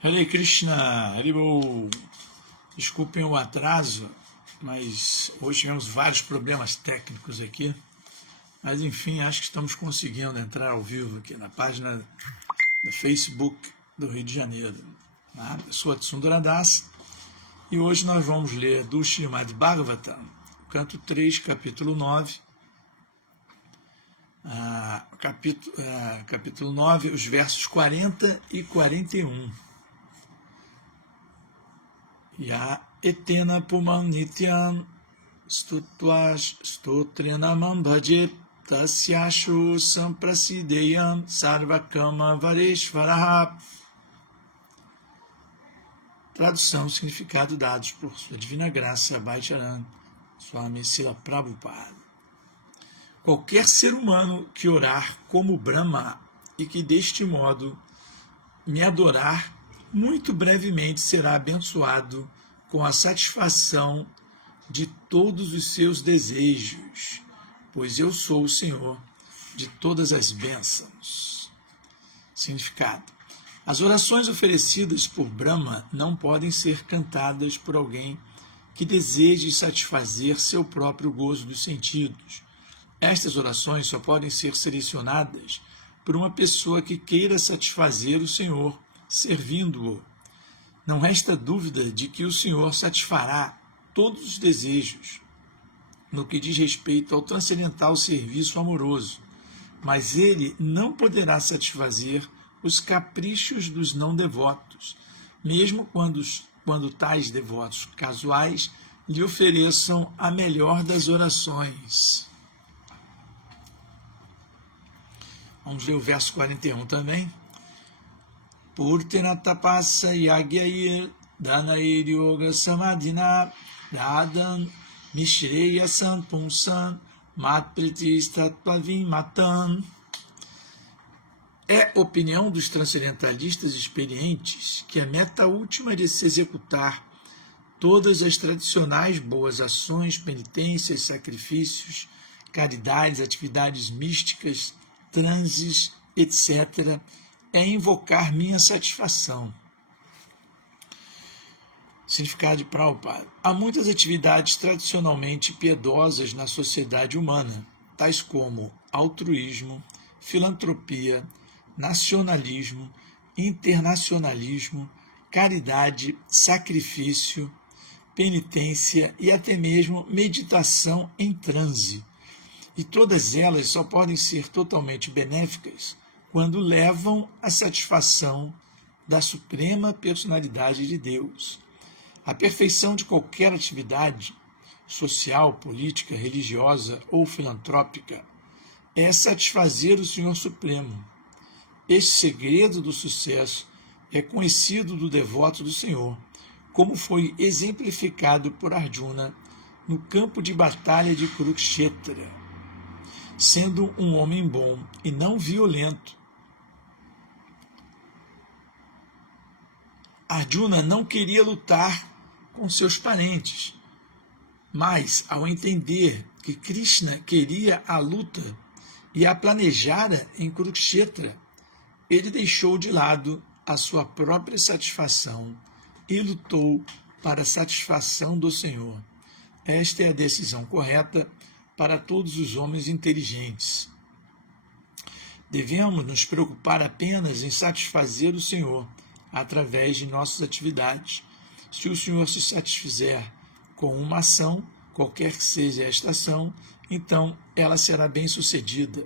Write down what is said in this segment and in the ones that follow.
Hare Krishna, Haribol. Desculpem o atraso, mas hoje tivemos vários problemas técnicos aqui. Mas enfim, acho que estamos conseguindo entrar ao vivo aqui na página do Facebook do Rio de Janeiro. Eu sou Atsundara Das e hoje nós vamos ler do Srimad Bhagavatam, canto 3, capítulo 9. Capítulo 9, os versos 40 e 41. Ya etena pumam nityam stutvash stotrenamam bhajet tasyashu samprasideyam sarvakama vareshvaraha. Tradução e significado dados por Sua Divina Graça Bhaicharan Swami Srila Prabhupada. Qualquer ser humano que orar como Brahma e que deste modo me adorar, muito brevemente será abençoado com a satisfação de todos os seus desejos, pois eu sou o Senhor de todas as bênçãos. Significado: as orações oferecidas por Brahma não podem ser cantadas por alguém que deseje satisfazer seu próprio gozo dos sentidos. Estas orações só podem ser selecionadas por uma pessoa que queira satisfazer o Senhor, servindo-o. Não resta dúvida de que o Senhor satisfará todos os desejos no que diz respeito ao transcendental serviço amoroso, mas ele não poderá satisfazer os caprichos dos não devotos, mesmo quando tais devotos casuais lhe ofereçam a melhor das orações. Vamos ler o verso 41 também. Purtena tapassa yagyair dhanair yoga samadhina radhan mishreya sampunsan matpritistattvavim matam. É opinião dos transcendentalistas experientes que a meta última de se executar todas as tradicionais boas ações, penitências, sacrifícios, caridades, atividades místicas, transes, etc., é invocar minha satisfação. Significado de Prabhupada. Há muitas atividades tradicionalmente piedosas na sociedade humana, tais como altruísmo, filantropia, nacionalismo, internacionalismo, caridade, sacrifício, penitência e até mesmo meditação em transe. E todas elas só podem ser totalmente benéficas quando levam à satisfação da suprema personalidade de Deus. A perfeição de qualquer atividade, social, política, religiosa ou filantrópica, é satisfazer o Senhor Supremo. Este segredo do sucesso é conhecido do devoto do Senhor, como foi exemplificado por Arjuna no campo de batalha de Kurukshetra. Sendo um homem bom e não violento, Arjuna não queria lutar com seus parentes, mas, ao entender que Krishna queria a luta e a planejara em Kurukshetra, ele deixou de lado a sua própria satisfação e lutou para a satisfação do Senhor. Esta é a decisão correta para todos os homens inteligentes. Devemos nos preocupar apenas em satisfazer o Senhor através de nossas atividades. Se o Senhor se satisfizer com uma ação, qualquer que seja esta ação, então ela será bem-sucedida.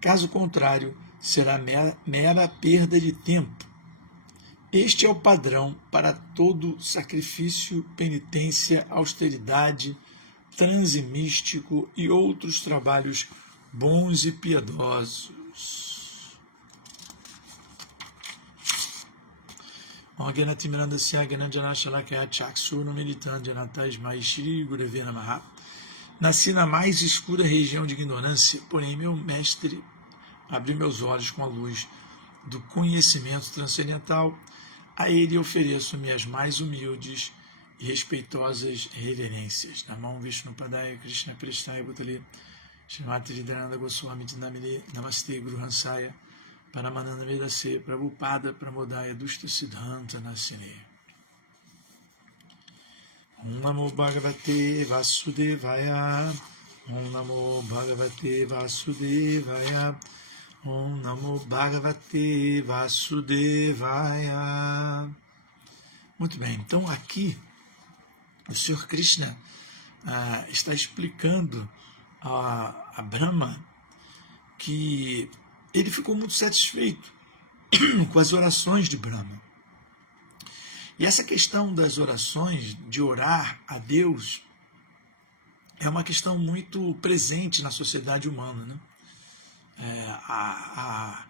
Caso contrário, será mera perda de tempo. Este é o padrão para todo sacrifício, penitência, austeridade, transe místico e outros trabalhos bons e piedosos. Nasci na mais escura região de ignorância, porém meu mestre abriu meus olhos com a luz do conhecimento transcendental. A ele ofereço minhas mais humildes e respeitosas reverências. Namam Vishnu Padaya Krishna Prestaya Bhutale Srimati Vidananda Goswami Dinamile Namaste Guru Hansaya Paramananda Vedase Prabhupada Pramodaya Dushta Siddhanta Nasine. Om Namo Bhagavate Vasudevaya. Om Namo Bhagavate Vasudevaya. Om Namo Bhagavate Vasudevaya. Muito bem, então aqui o Senhor Krishna está explicando a Brahma que ele ficou muito satisfeito com as orações de Brahma. E essa questão das orações, de orar a Deus, é uma questão muito presente na sociedade humana, né? A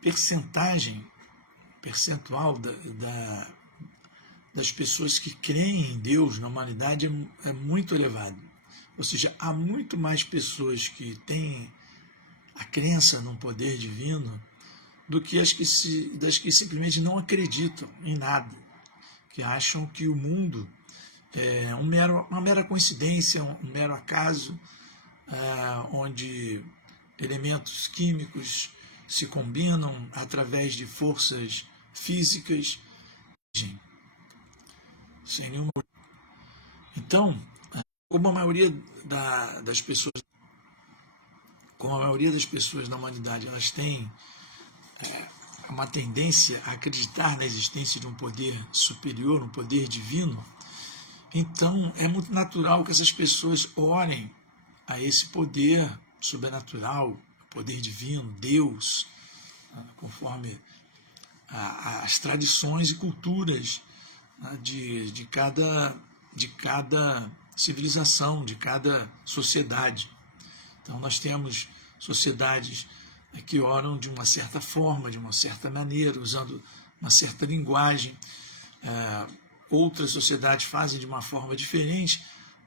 percentual das pessoas que creem em Deus na humanidade é muito elevado. Ou seja, há muito mais pessoas que têm a crença no poder divino do que das que simplesmente não acreditam em nada, que acham que o mundo é uma mera coincidência, um mero acaso, onde elementos químicos se combinam através de forças físicas. Sem nenhuma... Então, como a maioria das pessoas da humanidade, elas têm uma tendência a acreditar na existência de um poder superior, um poder divino, então é muito natural que essas pessoas orem a esse poder sobrenatural, poder divino, Deus, conforme as tradições e culturas de cada civilização, de cada sociedade. Então nós temos sociedades que oram de uma certa forma, de uma certa maneira, usando uma certa linguagem. Outras sociedades fazem de uma forma diferente,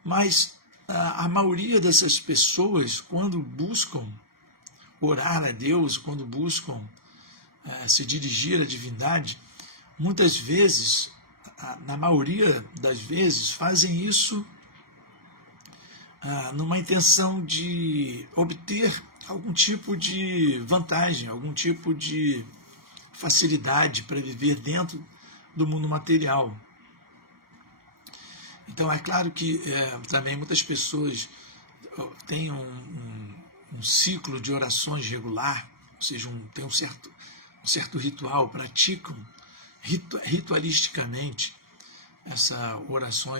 mas a maioria dessas pessoas, quando buscam orar a Deus, quando buscam se dirigir à divindade, muitas vezes, na maioria das vezes, fazem isso numa intenção de obter algum tipo de vantagem, algum tipo de facilidade para viver dentro do mundo material. Então é claro que também muitas pessoas têm um ciclo de orações regular, ou seja, tem um certo ritual, praticam ritualisticamente essa oração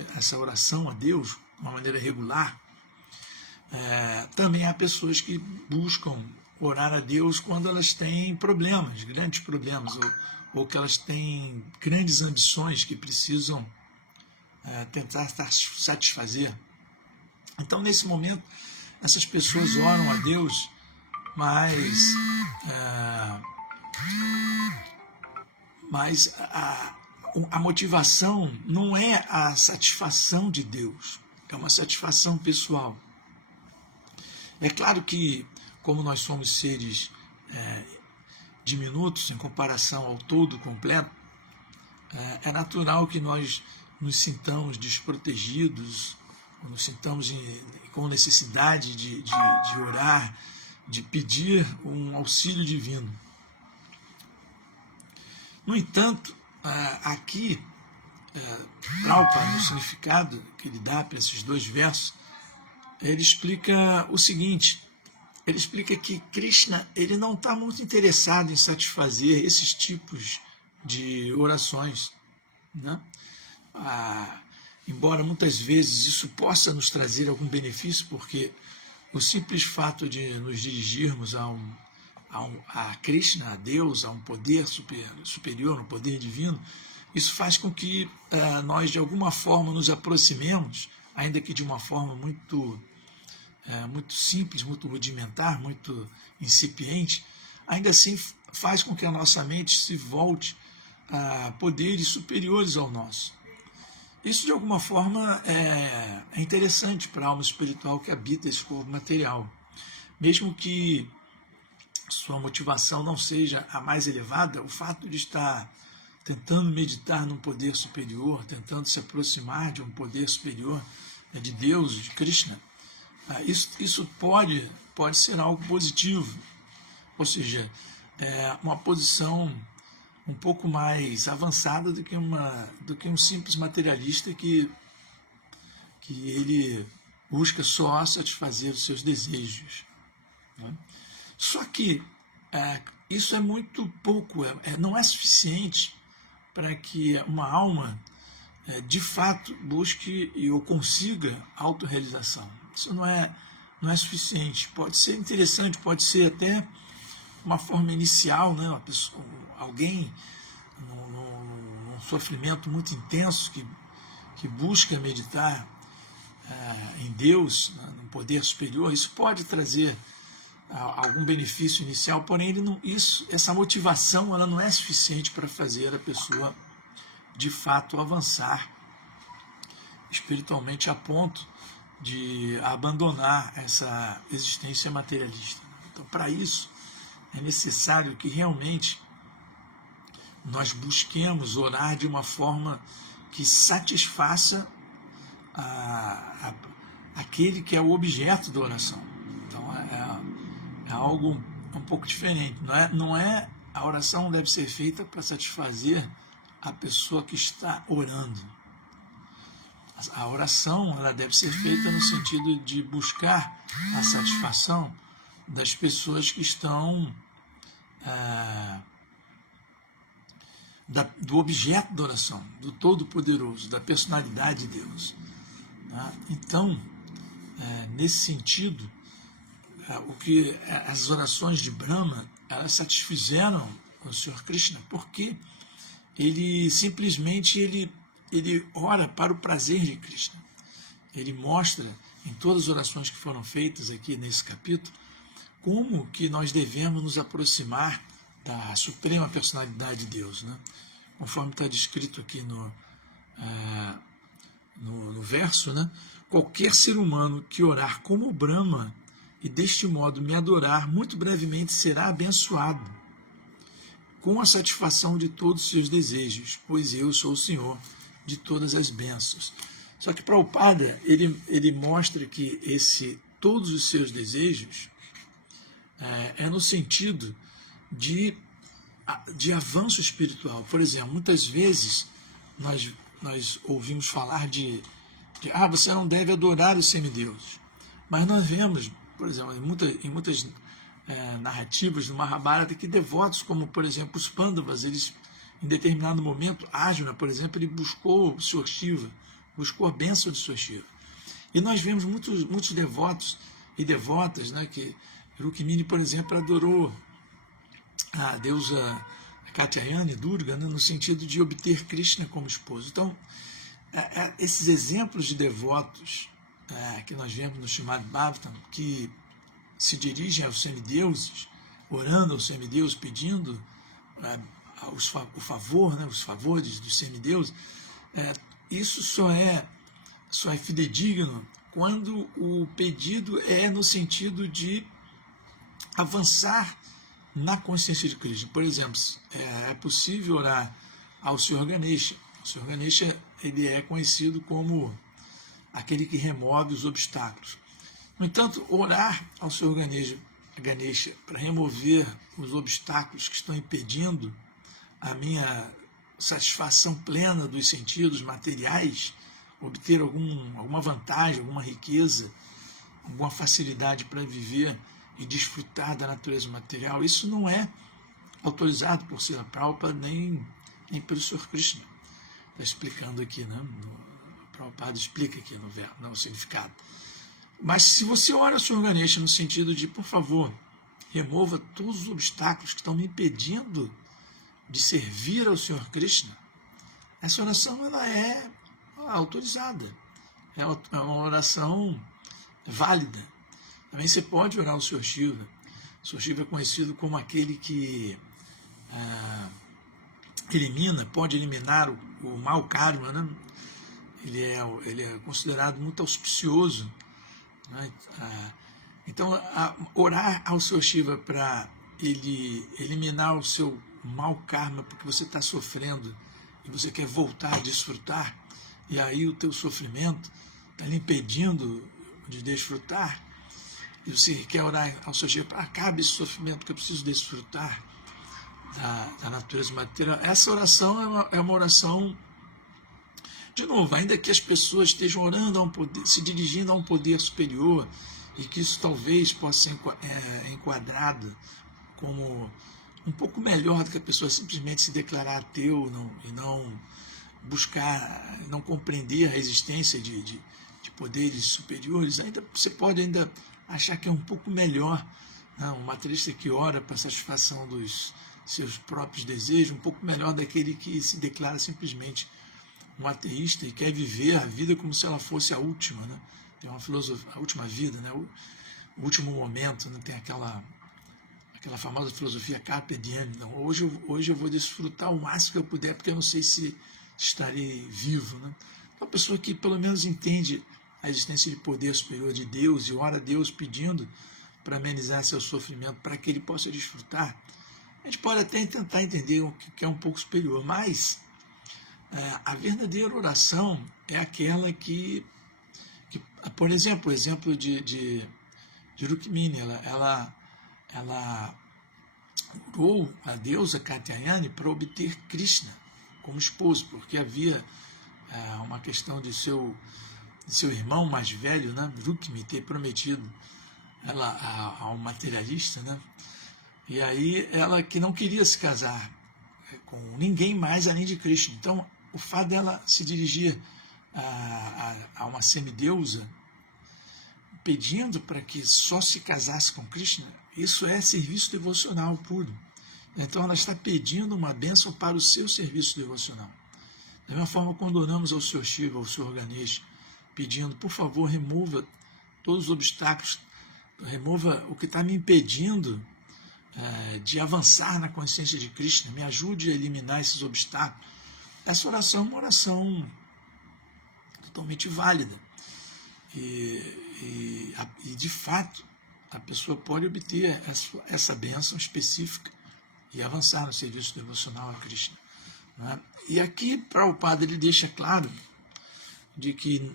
a Deus de uma maneira regular. Também há pessoas que buscam orar a Deus quando elas têm problemas, grandes problemas, ou que elas têm grandes ambições que precisam tentar satisfazer. Então, nesse momento, essas pessoas oram a Deus, mas a motivação não é a satisfação de Deus, é uma satisfação pessoal. É claro que, como nós somos seres diminutos em comparação ao todo completo, é natural que nós nos sintamos desprotegidos, nos sintamos com necessidade de orar, de pedir um auxílio divino. No entanto, aqui, Prabhupada, no significado que ele dá para esses dois versos, ele explica o seguinte: ele explica que Krishna ele não está muito interessado em satisfazer esses tipos de orações, né? Embora muitas vezes isso possa nos trazer algum benefício, porque o simples fato de nos dirigirmos a Krishna, a Deus, a um poder superior, um poder divino, isso faz com que nós de alguma forma nos aproximemos, ainda que de uma forma muito simples, muito rudimentar, muito incipiente, ainda assim faz com que a nossa mente se volte a poderes superiores ao nosso. Isso, de alguma forma, é interessante para a alma espiritual que habita esse corpo material. Mesmo que sua motivação não seja a mais elevada, o fato de estar tentando meditar num poder superior, tentando se aproximar de um poder superior, de Deus, de Krishna, isso pode ser algo positivo. Ou seja, uma posição um pouco mais avançada do que um simples materialista que ele busca só satisfazer os seus desejos, né? Só que isso é muito pouco, não é suficiente para que uma alma de fato busque ou consiga autorrealização. Isso não é suficiente. Pode ser interessante, pode ser até uma forma inicial, né? Uma pessoa, alguém num sofrimento muito intenso que busca meditar em Deus, num poder superior, isso pode trazer algum benefício inicial, porém essa motivação ela não é suficiente para fazer a pessoa de fato avançar espiritualmente a ponto de abandonar essa existência materialista. Então, para isso, é necessário que realmente nós busquemos orar de uma forma que satisfaça aquele que é o objeto da oração. Então, é algo um pouco diferente. A oração não deve ser feita para satisfazer a pessoa que está orando. A oração ela deve ser feita no sentido de buscar a satisfação das pessoas que estão do objeto da oração, do Todo-Poderoso, da personalidade de Deus. Tá? Então, nesse sentido, as orações de Brahma elas satisfizeram o Senhor Krishna porque ele simplesmente ele ora para o prazer de Krishna. Ele mostra em todas as orações que foram feitas aqui nesse capítulo como que nós devemos nos aproximar da suprema personalidade de Deus, né? Conforme está descrito aqui no verso, né? Qualquer ser humano que orar como Brahma e deste modo me adorar, muito brevemente será abençoado com a satisfação de todos os seus desejos, pois eu sou o Senhor de todas as bênçãos. Só que Prabhupada, ele mostra que todos os seus desejos é no sentido de avanço espiritual. Por exemplo, muitas vezes nós ouvimos falar de você não deve adorar os semideuses. Mas nós vemos, por exemplo, em muitas narrativas do Mahabharata que devotos, como por exemplo os Pandavas, eles em determinado momento, Arjuna, por exemplo, ele buscou Sr. Shiva, buscou a bênção de Sr. Shiva. E nós vemos muitos devotos e devotas, né, que Rukmini, por exemplo, adorou a deusa Katyayani, Durga, né, no sentido de obter Krishna como esposo. Então, esses exemplos de devotos que nós vemos no Srimad Bhagavatam, que se dirigem aos semideuses, orando aos semideuses, pedindo o favor, né, os favores dos semideuses, isso só é fidedigno quando o pedido é no sentido de avançar na consciência de Krishna. Por exemplo, é possível orar ao Sr. Ganesha. O Sr. Ganesha ele é conhecido como aquele que remove os obstáculos. No entanto, orar ao Sr. Ganesha para remover os obstáculos que estão impedindo a minha satisfação plena dos sentidos materiais, obter alguma vantagem, alguma riqueza, alguma facilidade para viver e desfrutar da natureza material, isso não é autorizado por Srila Prabhupada nem pelo Sr. Krishna. Está explicando aqui, né? O Prabhupada explica aqui no significado. Mas se você ora ao Sr. Ganesha no sentido de, por favor, remova todos os obstáculos que estão me impedindo de servir ao Sr. Krishna, essa oração ela é autorizada, é uma oração válida. Também você pode orar ao Sr. Shiva. O Sr. Shiva é conhecido como aquele que pode eliminar o mau karma, né? Ele é considerado muito auspicioso, né? Então, orar ao Sr. Shiva para ele eliminar o seu mau karma porque você está sofrendo e você quer voltar a desfrutar, e aí o teu sofrimento está lhe impedindo de desfrutar, e você quer orar ao Sr. Shiva para acabe esse sofrimento que eu preciso desfrutar, da natureza material. Essa oração é uma oração, de novo, ainda que as pessoas estejam orando a um poder, se dirigindo a um poder superior, e que isso talvez possa ser enquadrado como um pouco melhor do que a pessoa simplesmente se declarar ateu e não buscar, não compreender a existência de poderes superiores, ainda você pode ainda achar que é um pouco melhor, né? Um materialista que ora para a satisfação dos seus próprios desejos, um pouco melhor daquele que se declara simplesmente um ateísta e quer viver a vida como se ela fosse a última, né? Tem uma filosofia, a última vida, né? O último momento, né? Tem aquela famosa filosofia Carpe Diem. Então, hoje eu vou desfrutar o máximo que eu puder, porque eu não sei se estarei vivo, né? Uma pessoa que pelo menos entende a existência de poder superior de Deus e ora a Deus pedindo para amenizar seu sofrimento, para que ele possa desfrutar. A gente pode até tentar entender o que é um pouco superior, mas a verdadeira oração é aquela que por exemplo, o exemplo de Rukmini, ela orou a deusa Katyayani para obter Krishna como esposo, porque havia uma questão de seu irmão mais velho, né, Rukmini, ter prometido ela a um materialista, né? E aí ela que não queria se casar com ninguém mais além de Krishna. Então, o fato dela se dirigir a uma semideusa, pedindo para que só se casasse com Krishna, isso é serviço devocional puro. Então, ela está pedindo uma bênção para o seu serviço devocional. Da mesma forma, quando oramos ao Senhor Shiva, ao Senhor Ganesh, pedindo, por favor, remova todos os obstáculos, remova o que está me impedindo de avançar na consciência de Krishna, me ajude a eliminar esses obstáculos. Essa oração é uma oração totalmente válida. E de fato, a pessoa pode obter essa bênção específica e avançar no serviço devocional a Krishna, né? E aqui, Prabhupada, ele deixa claro de que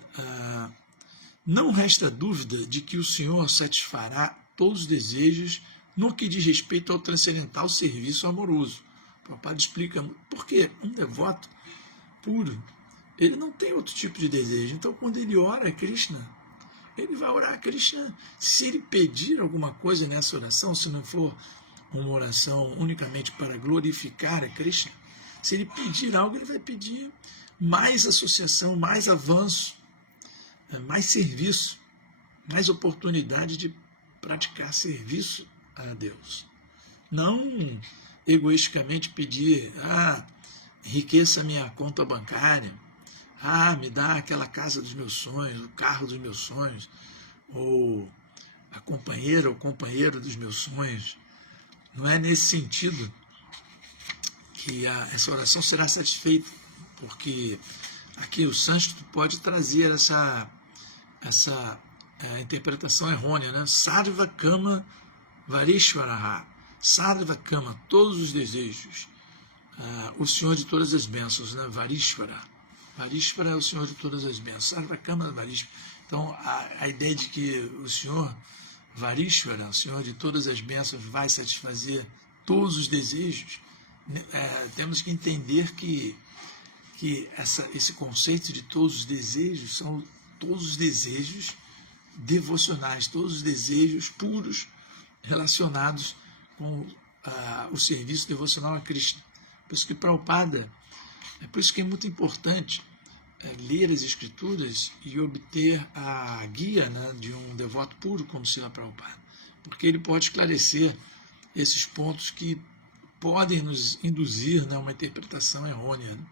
não resta dúvida de que o Senhor satisfará todos os desejos no que diz respeito ao transcendental serviço amoroso. Prabhupada explica por que um devoto puro, ele não tem outro tipo de desejo. Então, quando ele ora a Krishna, ele vai orar a Krishna. Se ele pedir alguma coisa nessa oração, se não for uma oração unicamente para glorificar a Krishna, se ele pedir algo, ele vai pedir mais associação, mais avanço, mais serviço, mais oportunidade de praticar serviço a Deus. Não egoisticamente pedir, enriqueça minha conta bancária, me dá aquela casa dos meus sonhos, o carro dos meus sonhos, ou a companheira ou companheiro dos meus sonhos. Não é nesse sentido que essa oração será satisfeita, porque aqui o sânscrito pode trazer essa interpretação errônea, né? Sarva Kama Varishvaraha. Sarva Kama, todos os desejos. O Senhor de todas as bênçãos, né? Varishvara. Varishvara é o Senhor de todas as bênçãos. Sarva Kama Varishvara. Então, a ideia de que o Senhor Varishvara, o Senhor de todas as bênçãos, vai satisfazer todos os desejos, temos que entender que esse conceito de todos os desejos são todos os desejos devocionais, todos os desejos puros relacionados com o serviço devocional a Krishna. Por isso que Prabhupada, por isso que é muito importante ler as Escrituras e obter a guia, né, de um devoto puro como Srila Prabhupada, porque ele pode esclarecer esses pontos que podem nos induzir a uma interpretação errônea, né?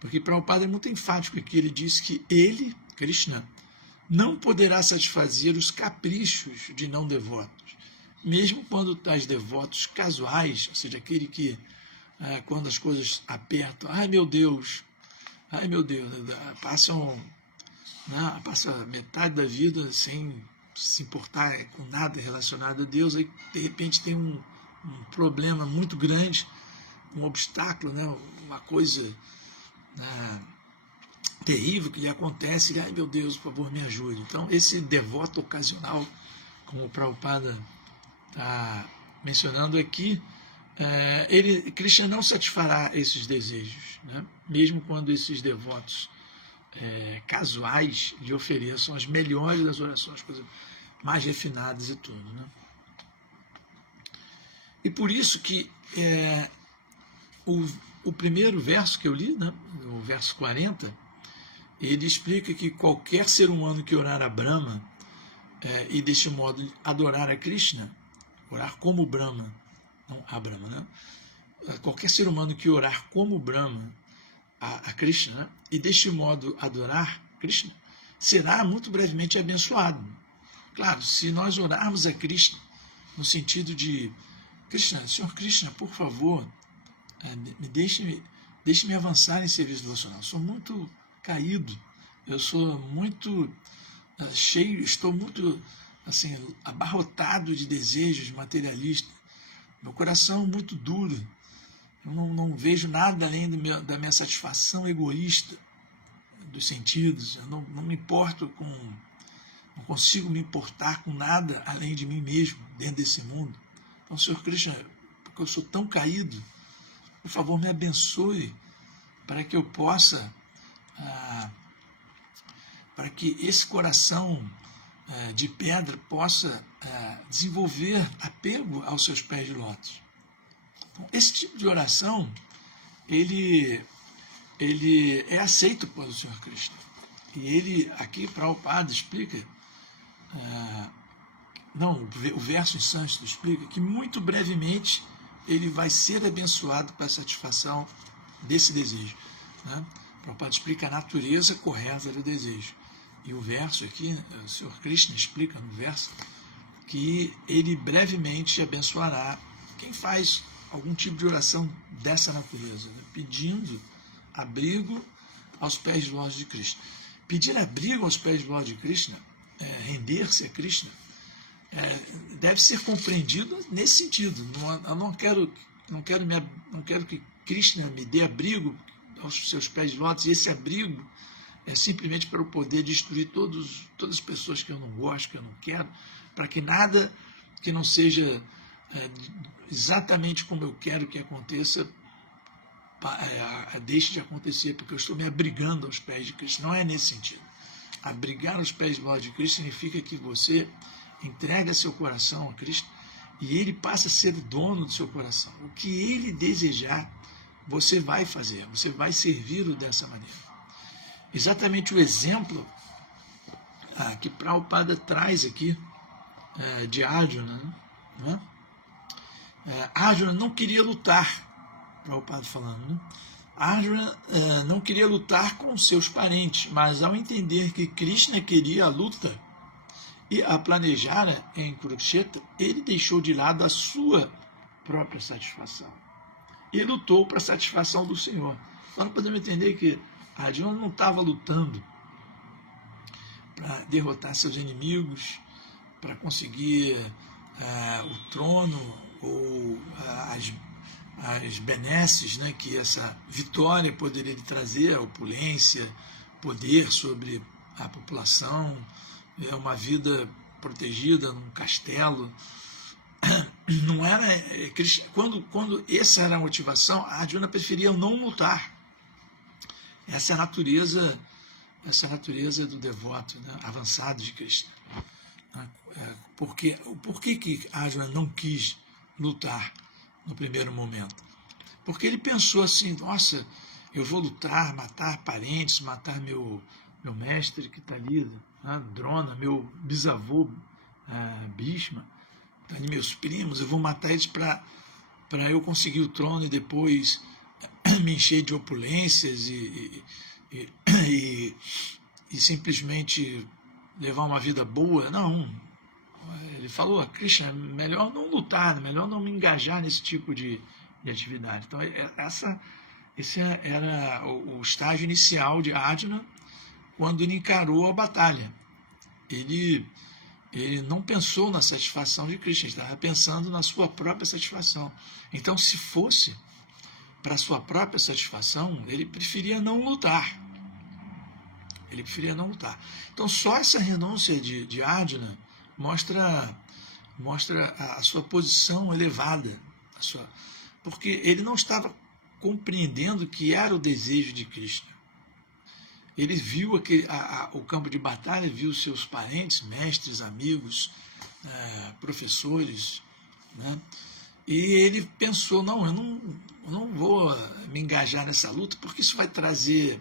Porque Prabhupada é muito enfático aqui, ele diz que ele, Krishna, não poderá satisfazer os caprichos de não devotos, mesmo quando tais devotos casuais, ou seja, aquele que, quando as coisas apertam, ai meu Deus, passa metade da vida sem se importar com nada relacionado a Deus, aí de repente tem um problema muito grande, um obstáculo, né, uma coisa terrível que lhe acontece, ai meu Deus, por favor, me ajude. Então, esse devoto ocasional, como o Prabhupada está mencionando aqui, Krishna não satisfará esses desejos, né? Mesmo quando esses devotos casuais lhe ofereçam as melhores das orações, coisas mais refinadas e tudo, né? E por isso que o primeiro verso que eu li, né, o verso 40, ele explica que qualquer ser humano que orar a Brahma e deste modo adorar a Krishna, orar como Brahma, não a Brahma, né? Qualquer ser humano que orar como Brahma a Krishna, né, e deste modo adorar Krishna, será muito brevemente abençoado. Claro, se nós orarmos a Krishna no sentido de Krishna, Senhor Krishna, por favor, deixe-me avançar em serviço devocional. Eu sou muito caído, eu sou muito cheio, estou muito assim, abarrotado de desejos materialistas, meu coração muito duro, eu não vejo nada além da minha satisfação egoísta dos sentidos, eu não me importo não consigo me importar com nada além de mim mesmo, dentro desse mundo. Então, Senhor Krishna, porque eu sou tão caído, por favor, me abençoe para que eu possa, para que esse coração de pedra possa desenvolver apego aos seus pés de lótus. Então, esse tipo de oração, ele é aceito pelo Senhor Krishna. E ele, aqui, Prabhupada explica, o verso em sânscrito explica que muito brevemente ele vai ser abençoado para a satisfação desse desejo, né? Prabhupada explica a natureza correta do desejo. E o verso aqui, o Senhor Krishna explica no verso que ele brevemente abençoará quem faz algum tipo de oração dessa natureza, né? Pedindo abrigo aos pés de lótus de Krishna. Pedir abrigo aos pés de lótus de Krishna, render-se a Krishna, deve ser compreendido nesse sentido. Eu não quero que Krishna me dê abrigo aos seus pés de lótus, e esse abrigo é simplesmente para eu poder destruir todas as pessoas que eu não gosto, que eu não quero, para que nada que não seja exatamente como eu quero que aconteça deixe de acontecer, porque eu estou me abrigando aos pés de Cristo. Não é nesse sentido. Abrigar aos pés do Lorde de Cristo significa que você entrega seu coração a Cristo e ele passa a ser o dono do seu coração. O que ele desejar, você vai fazer, você vai servi-lo dessa maneira. Exatamente o exemplo que Prabhupada traz aqui de Arjuna, né? Arjuna não queria lutar, Prabhupada falando, né? Arjuna não queria lutar com seus parentes, mas ao entender que Krishna queria a luta e a planejara em Kurukshetra, ele deixou de lado a sua própria satisfação e lutou para a satisfação do Senhor. Então nós podemos entender que Arjuna não estava lutando para derrotar seus inimigos, para conseguir o trono ou as benesses, né, que essa vitória poderia lhe trazer, a opulência, poder sobre a população, uma vida protegida num castelo. Não era quando essa era a motivação, a Arjuna preferia não lutar. Essa é a natureza do devoto, né, avançado de Krishna. Por que Arjuna não quis lutar no primeiro momento? Porque ele pensou assim, nossa, eu vou lutar, matar parentes, matar meu mestre que está ali, né, Drona, meu bisavô Bhishma, tá ali meus primos, eu vou matar eles para eu conseguir o trono e depois me encher de opulências e simplesmente levar uma vida boa. Não. Ele falou, Krishna, é melhor não lutar, melhor não me engajar nesse tipo de atividade. Então, esse era o estágio inicial de Arjuna quando ele encarou a batalha. Ele não pensou na satisfação de Krishna, ele estava pensando na sua própria satisfação. Então, se fosse para a sua própria satisfação, ele preferia não lutar. Então, só essa renúncia de Arjuna mostra a sua posição elevada, porque ele não estava compreendendo que era o desejo de Krishna. Ele viu o campo de batalha, viu seus parentes, mestres, amigos, professores, né? E ele pensou, não, eu não vou me engajar nessa luta, porque isso vai trazer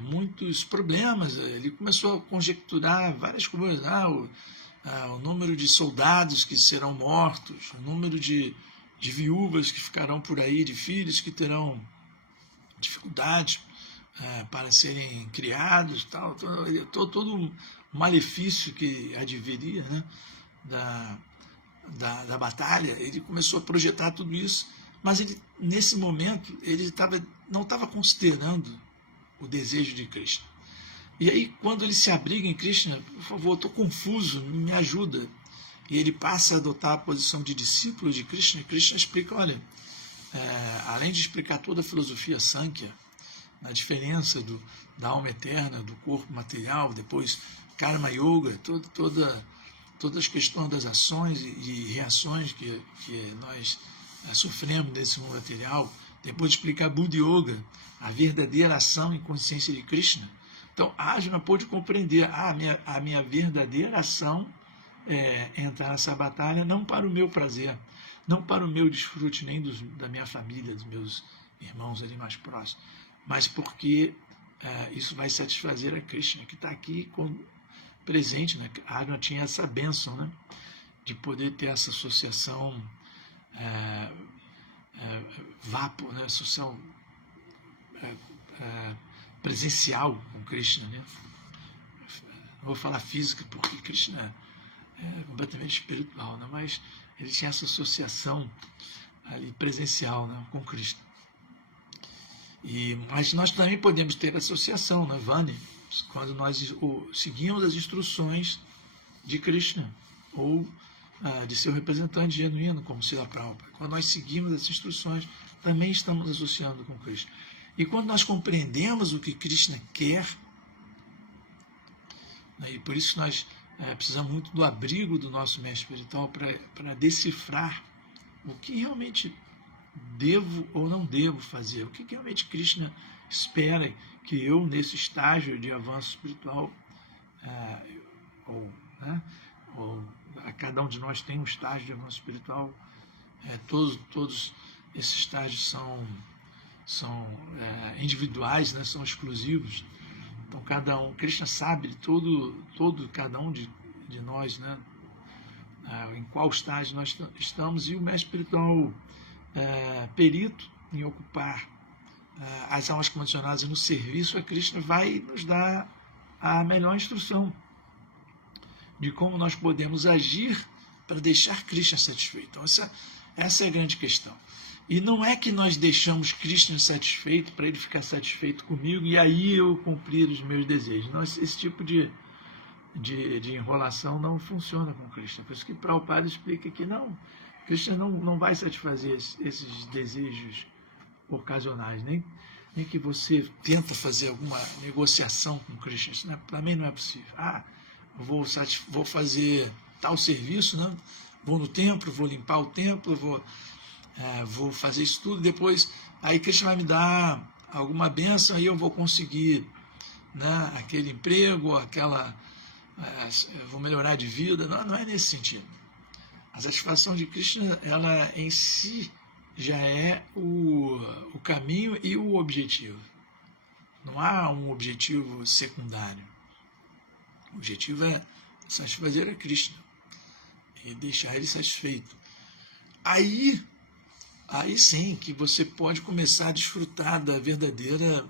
muitos problemas. Ele começou a conjecturar várias coisas, o número de soldados que serão mortos, o número de viúvas que ficarão por aí, de filhos que terão dificuldades para serem criados, todo um malefício que adviria, né, da batalha. Ele começou a projetar tudo isso, mas ele, nesse momento ele não estava considerando o desejo de Krishna. E aí, quando ele se abriga em Krishna, por favor, estou confuso, me ajuda. E ele passa a adotar a posição de discípulo de Krishna, e Krishna explica, olha, além de explicar toda a filosofia Sankhya, a diferença da alma eterna, do corpo material, depois Karma Yoga, todas as questões das ações e reações que nós sofremos nesse mundo material, depois de explicar Buddha Yoga, a verdadeira ação em consciência de Krishna. Então, Arjuna pôde compreender, a minha verdadeira ação é entrar nessa batalha não para o meu prazer, não para o meu desfrute, nem da minha família, dos meus irmãos ali mais próximos, mas porque isso vai satisfazer a Krishna, que está aqui presente, né? Arjuna tinha essa bênção, né, de poder ter essa associação vapor, né, associação presencial com Krishna, né? Não vou falar física, porque Krishna é completamente espiritual, né? Mas ele tinha essa associação ali presencial, né, com Krishna. Mas nós também podemos ter associação, né, Vani, quando nós seguimos as instruções de Krishna, ou de seu representante genuíno, como Srila Prabhupada. Quando nós seguimos essas instruções, também estamos associando com Krishna. E quando nós compreendemos o que Krishna quer, né, e por isso nós precisamos muito do abrigo do nosso mestre espiritual para decifrar o que realmente devo ou não devo fazer, o que realmente Krishna espera que eu, nesse estágio de avanço espiritual, ou a cada um de nós tem um estágio de avanço espiritual, todos esses estágios são individuais, né, são exclusivos. Então, cada um, Krishna sabe cada um de nós, né, em qual estágio nós estamos, e o mestre espiritual perito em ocupar as almas condicionadas e no serviço a Krishna vai nos dar a melhor instrução de como nós podemos agir para deixar Krishna satisfeito. Então, essa é a grande questão. E não é que nós deixamos Krishna satisfeito para ele ficar satisfeito comigo e aí eu cumprir os meus desejos. Não, esse tipo de enrolação não funciona com Krishna. Por isso que Prabhupada explica que não, Krishna não vai satisfazer esses desejos ocasionais, nem que você tenta fazer alguma negociação com Krishna. Isso também não é possível. Vou fazer tal serviço, né? Vou no templo, vou limpar o templo, vou fazer isso tudo, depois aí Krishna vai me dar alguma bênção, aí eu vou conseguir, né, aquele emprego, vou melhorar de vida. Não é nesse sentido. A satisfação de Krishna, ela em si já é o caminho e o objetivo. Não há um objetivo secundário. O objetivo é satisfazer a Krishna e deixar ele satisfeito. Aí sim que você pode começar a desfrutar da verdadeira